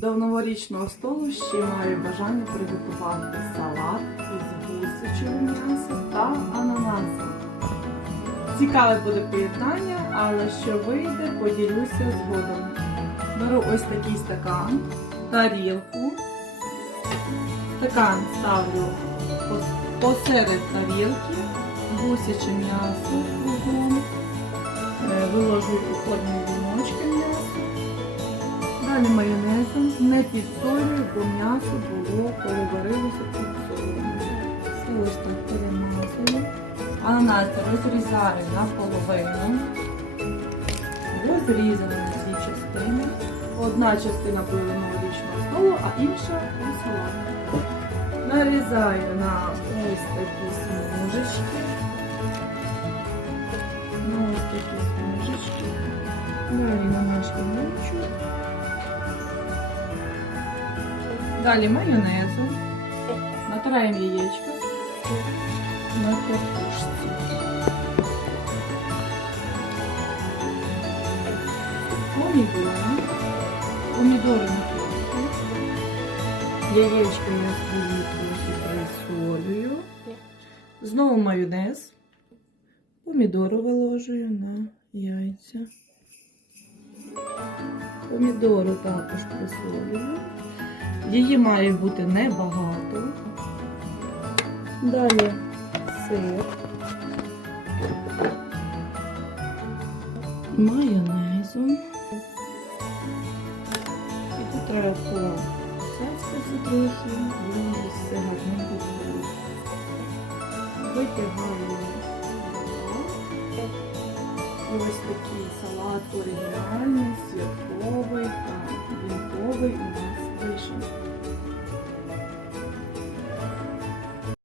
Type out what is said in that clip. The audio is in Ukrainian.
До новорічного столу ще маю бажання приготувати салат із гусячого м'яса та ананаса. Цікаве буде поєднання, але що вийде, поділюся згодом. Беру ось такий стакан, тарілку. Стакан ставлю посеред тарілки, гусяче м'ясо кругом. Е, Виложую у формі віночки м'ясо. Далі майонезом не підсолюю, бо м'ясо було, коли варилося підсолене. Все ось так перемазую. Ананас розрізаю наполовину. Розрізані на дві частини. Одна частина буде новорічного столу, а інша на салат. Нарізаю на ось такі Далі майонезом. Натираємо яєчко на картошці. Помідори. Помідори на. Яєчко я свої трохи присолюю. Знову майонез. Помідори виложую на яйця. Помідори також присолюю. Її має бути небагато. Далі сир. Майонезом. І тут треба посяцькати трохи, воно все гарно буде. І ось такий салат оригінальний,